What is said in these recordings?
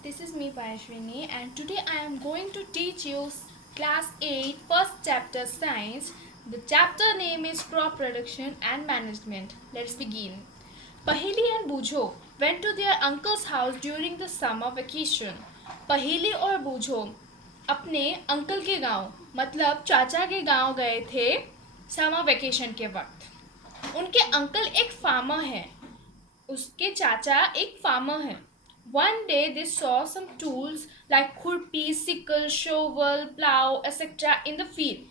this is me Payashwini and today I am going to teach you class 8 first chapter science. The chapter name is crop production and management. Let's begin. Paheli and Bujo went to their uncle's house during the summer vacation. पहेली और बूझो अपने uncle के गांव मतलब चाचा के गांव गए थे समर वेकेशन के वक्त। उनके अंकल एक फार्मर है, उसके चाचा एक फार्मर हैं। One day they saw some tools like खुरपी, sickle, shovel, plow, etc. in the field.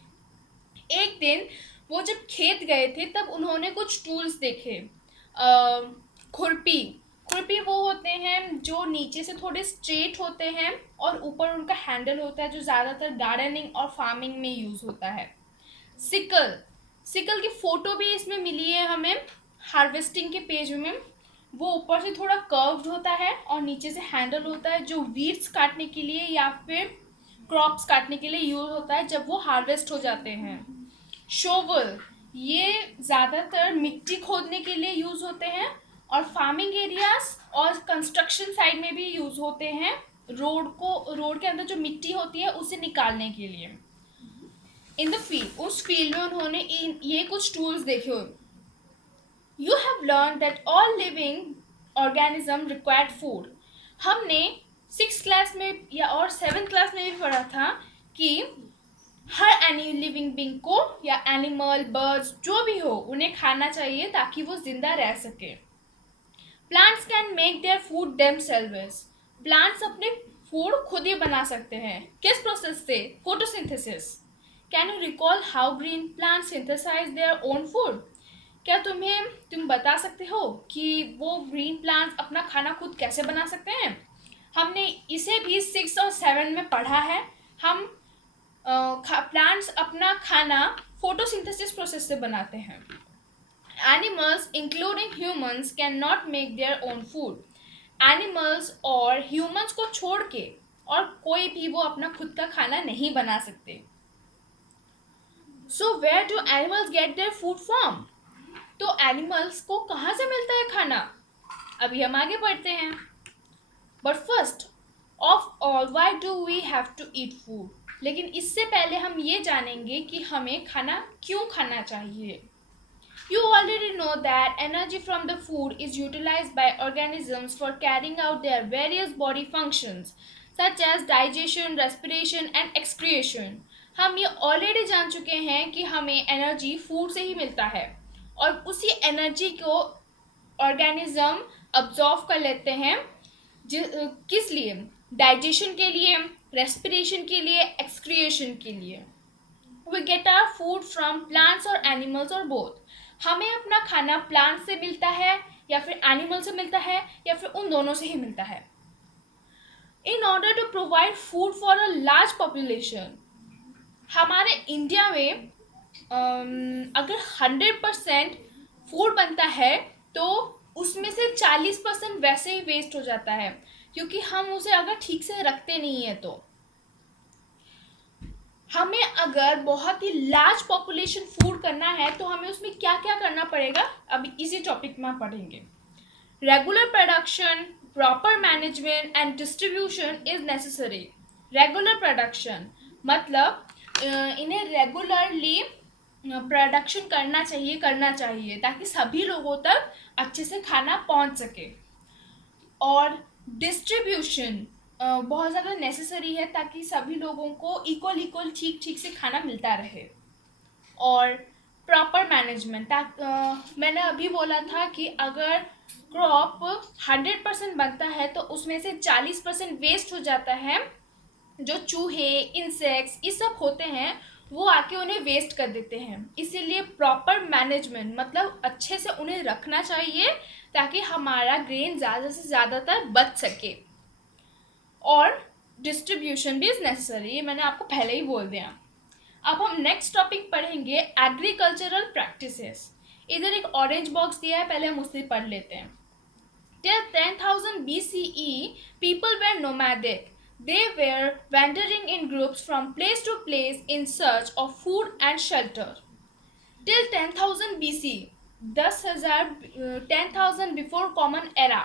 एक दिन वो जब खेत गए थे तब उन्होंने कुछ टूल्स देखे। खुरपी खुरपी वो होते हैं जो नीचे से थोड़े स्ट्रेट होते हैं और ऊपर उनका हैंडल होता है जो ज़्यादातर गार्डनिंग और फार्मिंग में यूज़ होता है। सिकल सिकल की फ़ोटो भी इसमें मिली है हमें हार्वेस्टिंग के पेज में। वो ऊपर से थोड़ा कर्व्ड होता है और नीचे से हैंडल होता है जो वीड्स काटने के लिए या फिर क्रॉप्स काटने के लिए यूज़ होता है जब वो हार्वेस्ट हो जाते हैं। शोवल ये ज़्यादातर मिट्टी खोदने के लिए यूज़ होते हैं और फार्मिंग एरियाज और कंस्ट्रक्शन साइड में भी यूज़ होते हैं रोड के अंदर जो मिट्टी होती है उसे निकालने के लिए। इन द फील्ड उस फील्ड में उन्होंने ये कुछ टूल्स देखे हुए। You have learned that all living organism required food. हमने 6th क्लास में या और 7th क्लास में भी पढ़ा था कि हर एनी लिविंग बींग को या एनिमल बर्ड्स जो भी हो उन्हें खाना चाहिए ताकि वो जिंदा रह सके। Plants can make their food themselves. Plants अपने फूड खुद ही बना सकते हैं। किस प्रोसेस से? Photosynthesis. Can you recall how green plants synthesize their own food? क्या तुम बता सकते हो कि वो ग्रीन प्लांट्स अपना खाना खुद कैसे बना सकते हैं? हमने इसे भी 6 और 7 में पढ़ा है। हम प्लांट्स अपना खाना फोटोसिंथेसिस प्रोसेस से बनाते हैं। Animals including humans can not make their own food. Animals और ह्यूमंस को छोड़ के और कोई भी वो अपना खुद का खाना नहीं बना सकते। So where do animals get their food from? तो एनिमल्स को कहाँ से मिलता है खाना? अभी हम आगे बढ़ते हैं। But first of all why do we have to eat food? लेकिन इससे पहले हम ये जानेंगे कि हमें खाना क्यों खाना चाहिए। You already know that energy from the food is utilized by organisms for carrying out their various body functions such as digestion, respiration and excretion. हम ये ऑलरेडी जान चुके हैं कि हमें एनर्जी फूड से ही मिलता है और उसी एनर्जी को ऑर्गेनिज्म अब्जॉर्व कर लेते हैं। किस लिए? डाइजेशन के लिए, रेस्पिरेशन के लिए, एक्सक्रिएशन के लिए। We get our food from plants और एनिमल्स और बोथ। हमें अपना खाना प्लांट से मिलता है या फिर एनिमल से मिलता है या फिर उन दोनों से ही मिलता है। In order to provide food for a large population, हमारे इंडिया में अगर 100% फूड बनता है तो उसमें से 40% वैसे ही वेस्ट हो जाता है क्योंकि हम उसे अगर ठीक से रखते नहीं है। तो हमें अगर बहुत ही लार्ज पॉपुलेशन फूड करना है तो हमें उसमें क्या क्या करना पड़ेगा अभी इसी टॉपिक में पढ़ेंगे। Regular production, proper management and distribution is necessary. Regular production मतलब इन्हें रेगुलरली प्रोडक्शन करना चाहिए ताकि सभी लोगों तक अच्छे से खाना पहुंच सके। और डिस्ट्रीब्यूशन बहुत ज़्यादा नेसेसरी है ताकि सभी लोगों को इक्वल ठीक से खाना मिलता रहे। और प्रॉपर मैनेजमेंट मैंने अभी बोला था कि अगर क्रॉप 100% बनता है तो उसमें से 40% वेस्ट हो जाता है। जो चूहे, इंसेक्ट्स ये सब होते हैं वो आके उन्हें वेस्ट कर देते हैं। इसीलिए प्रॉपर मैनेजमेंट मतलब अच्छे से उन्हें रखना चाहिए ताकि हमारा ग्रेन ज़्यादा से ज़्यादातर बच सके। और डिस्ट्रीब्यूशन भी इज़ नेसेसरी, ये मैंने आपको पहले ही बोल दिया। अब हम नेक्स्ट टॉपिक पढ़ेंगे एग्रीकल्चरल प्रैक्टिसेस। इधर एक ऑरेंज बॉक्स दिया है, पहले हम उसे पढ़ लेते हैं। Till 10,000 BCE, people were nomadic. They were wandering in groups from place to place in search of food and shelter. Till 10,000 BC, 10,000 before common era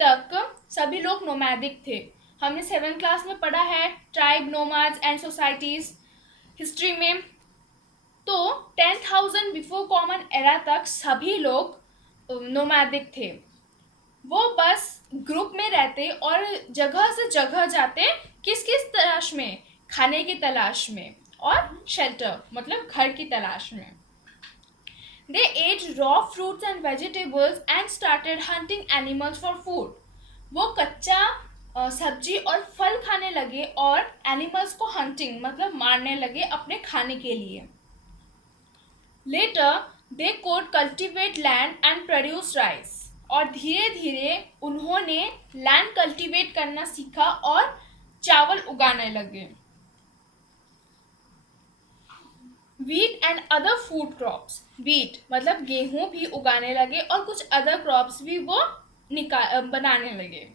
तक सभी लोग नोमैडिक थे। हमने 7th क्लास में पढ़ा है ट्राइब, नोमाड्स एंड सोसाइटीज हिस्ट्री में। तो 10,000 बिफोर कॉमन एरा तक सभी लोग नोमैडिक थे। वो बस ग्रुप में रहते और जगह से जगह जाते, किस किस तलाश में, खाने की तलाश में और शेल्टर मतलब घर की तलाश में। They ate raw fruits and vegetables and started hunting animals for food. वो कच्चा सब्जी और फल खाने लगे और एनिमल्स को हंटिंग मतलब मारने लगे अपने खाने के लिए। Later, they could cultivate land and produce rice. और धीरे धीरे उन्होंने लैंड कल्टीवेट करना सीखा और चावल उगाने लगे। Wheat and other food crops, wheat मतलब गेहूं भी उगाने लगे और कुछ अदर क्रॉप्स भी वो बनाने लगे।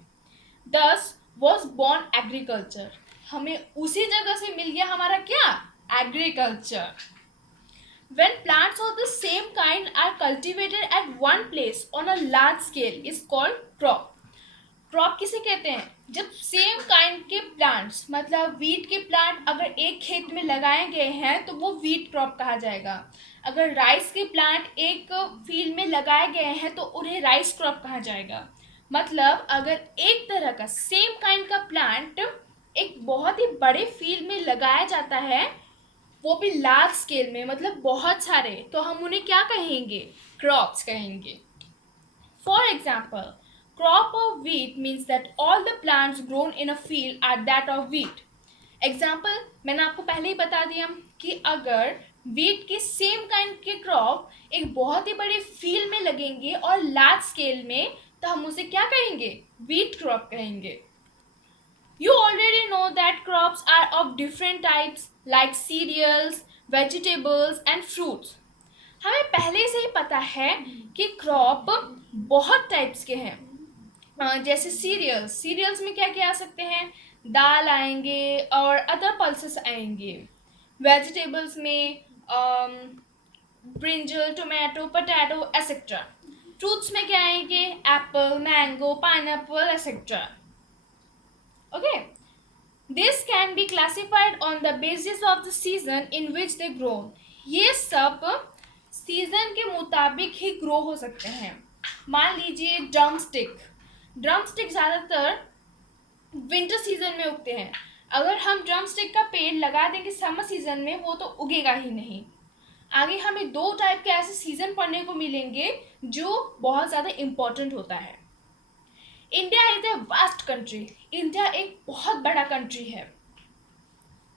दस वॉज बॉर्न एग्रीकल्चर, हमें उसी जगह से मिल गया हमारा क्या, agriculture. When plants of the same kind are cultivated at one place on a large scale is called crop. Crop किसे कहते हैं, जब सेम काइंड के प्लांट्स मतलब वीट के प्लांट अगर एक खेत में लगाए गए हैं तो वो वीट क्रॉप कहा जाएगा। अगर राइस के प्लांट एक फील्ड में लगाए गए हैं तो उन्हें राइस क्रॉप कहा जाएगा। मतलब अगर एक तरह का सेम काइंड का प्लांट एक बहुत ही बड़े फील्ड में लगाया जाता है, वो भी लार्ज स्केल में मतलब बहुत सारे, तो हम उन्हें क्या कहेंगे, क्रॉप्स कहेंगे। For example, crop of wheat means that all the plants grown in a field are that of wheat. Example मैंने आपको पहले ही बता दिया कि अगर वीट के सेम काइंड के क्रॉप एक बहुत ही बड़े फील्ड में लगेंगे और लार्ज स्केल में, तो हम उसे क्या कहेंगे, वीट क्रॉप कहेंगे। You already know that crops are of different types like cereals, vegetables and fruits. हमें पहले से ही पता है कि क्रॉप बहुत टाइप्स के हैं। जैसे सीरियल्स में क्या क्या आ सकते हैं, दाल आएंगे और अदर पल्सेस आएंगे। वेजिटेबल्स में brinjal, tomato, potato etcetera. Fruits में क्या आएंगे, Apple, mango, pineapple etcetera. Okay, this can be classified on the basis of the season in which they grow. ये सब सीजन के मुताबिक ही ग्रो हो सकते हैं। मान लीजिए ड्रमस्टिक ज़्यादातर विंटर सीजन में उगते हैं। अगर हम ड्रमस्टिक का पेड़ लगा देंगे समर सीजन में, वो तो उगेगा ही नहीं। आगे हमें 2 टाइप के ऐसे सीजन पढ़ने को मिलेंगे जो बहुत ज़्यादा इम्पोर्टेंट होता है। India is a vast country, India एक बहुत बड़ा कंट्री है।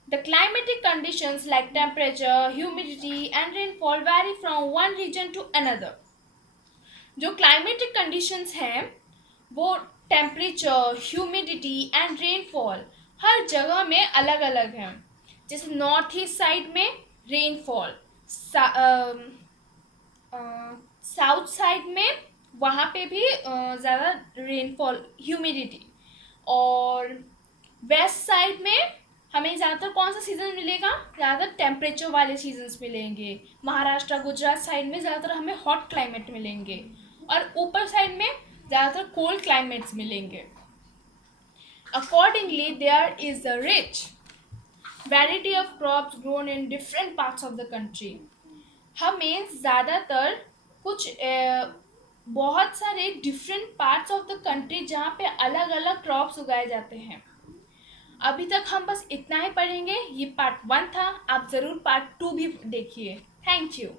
The climatic conditions like temperature, humidity and rainfall vary from one region to another. जो क्लाइमेटिक कंडीशंस हैं वो टेम्परेचर, ह्यूमिडिटी एंड रेनफॉल हर जगह में अलग अलग हैं। जैसे नॉर्थ ईस्ट साइड में रेनफॉल, साउथ साइड में वहाँ पे भी ज़्यादा रेनफॉल, ह्यूमिडिटी, और वेस्ट साइड में हमें ज़्यादातर कौन सा सीज़न मिलेगा, ज़्यादातर टेम्परेचर वाले सीजन्स मिलेंगे। महाराष्ट्र, गुजरात साइड में ज़्यादातर हमें हॉट क्लाइमेट मिलेंगे और ऊपर साइड में ज़्यादातर कोल्ड क्लाइमेट्स मिलेंगे। Accordingly there is a rich variety of crops grown in different parts of the country. हमें ज़्यादातर कुछ बहुत सारे different parts of the country जहाँ पे अलग अलग क्रॉप्स उगाए जाते हैं। अभी तक हम बस इतना ही पढ़ेंगे, ये पार्ट 1 था, आप ज़रूर पार्ट 2 भी देखिए। Thank you.